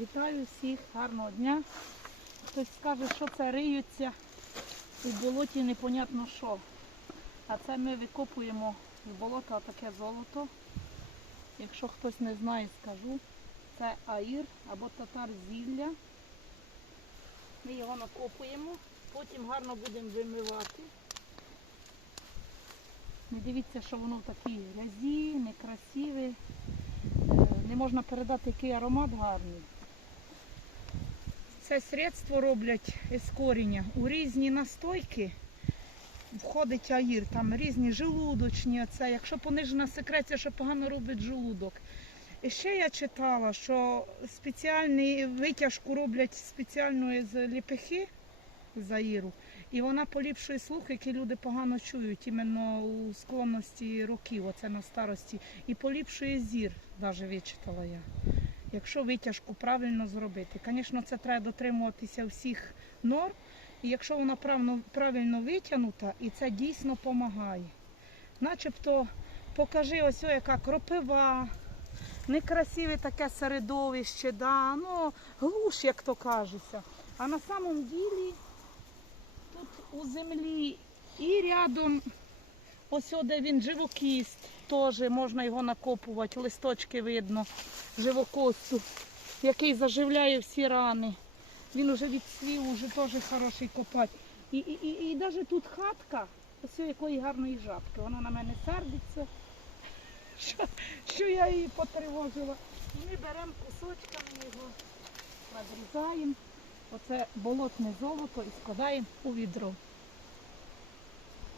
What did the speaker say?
Вітаю всіх, гарного дня. Хтось скаже, що це риються у болоті непонятно що. А це ми викопуємо з болота таке золото. Якщо хтось не знає, скажу. Це аїр або татар зілля. Ми його накопуємо, потім гарно будемо вимивати. Не дивіться, що воно в грязі, некрасиве. Е, Не можна передати, який аромат гарний. Це средство роблять з коріння. У різні настойки входить аїр, там різні желудочні. Це, якщо понижена секреція, що погано робить желудок. І ще я читала, що спеціальний витяжку роблять спеціальної з ліпихи з аїру. І вона поліпшує слух, які люди погано чують, іменно у склонності років, оце на старості. І поліпшує зір, навіть вичитала я. Якщо витяжку правильно зробити. Звісно, це треба дотримуватися всіх норм. І якщо вона правильно, витягнута, і це дійсно допомагає. Начебто покажи ось яка кропива, некрасиве таке середовище, да, ну, глуш, як то кажеться. А на самом ділі тут у землі і рядом, ось де він живокіст, теж можна його накопувати, листочки видно, живокосту, який заживляє всі рани. Він уже відсвів, уже теж хороший копати. І, і, і, і навіть тут хатка, ось якої гарної жабки. Вона на мене сердиться, що, що я її потривожила. І ми беремо кусочками його, надрізаємо. Оце болотне золото і складаємо у відро.